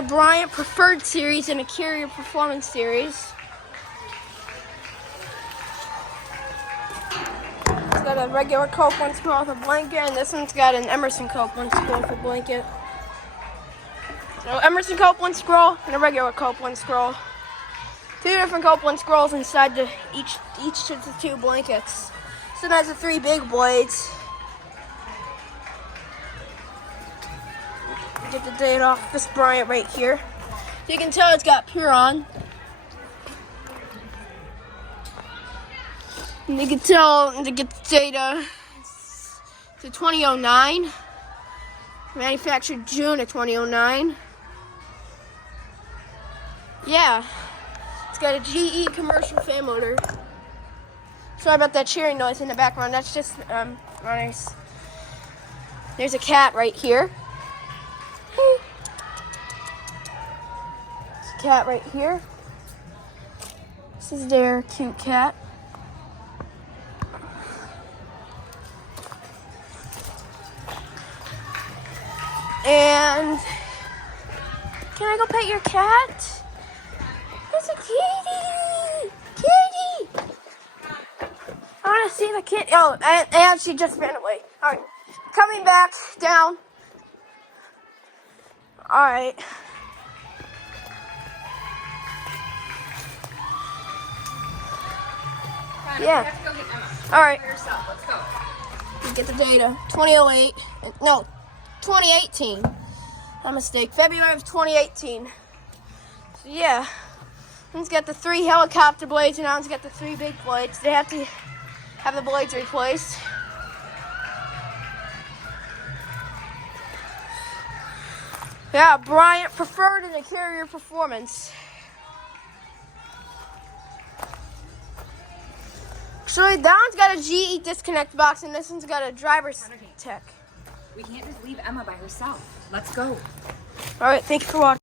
got a Bryant Preferred Series and a Carrier Performance Series. It's got a regular Copeland scroll with a blanket, and this one's got an Emerson Copeland scroll with a blanket. So Emerson Copeland scroll and a regular Copeland scroll. Two different Copeland scrolls inside each of the two blankets. So that's the three big blades. Get the date off this Bryant right here. You can tell it's got Puron. And you can tell to get the data to 2009. Manufactured June of 2009. Yeah. It's got a GE commercial fan motor. Sorry about that cheering noise in the background. That's just nice. There's a cat right here. There's a cat right here. This is their cute cat. And can I go pet your cat? It's a kitty! Kitty! I want to see the kitty. Oh, and she just ran away. All right, coming back down. All right. Fine, Yeah. We have to go get Emma. All right. By yourself. Let's go. You get the data. 2008. No, 2018. My mistake. February of 2018. So yeah. One's got the three helicopter blades, and one's got the three big blades. They have to have the blades replaced. Yeah, Bryant Preferred and a Carrier Performance. So that one's got a GE disconnect box, and this one's got a driver's tech. We can't just leave Emma by herself. Let's go. All right, thank you for watching.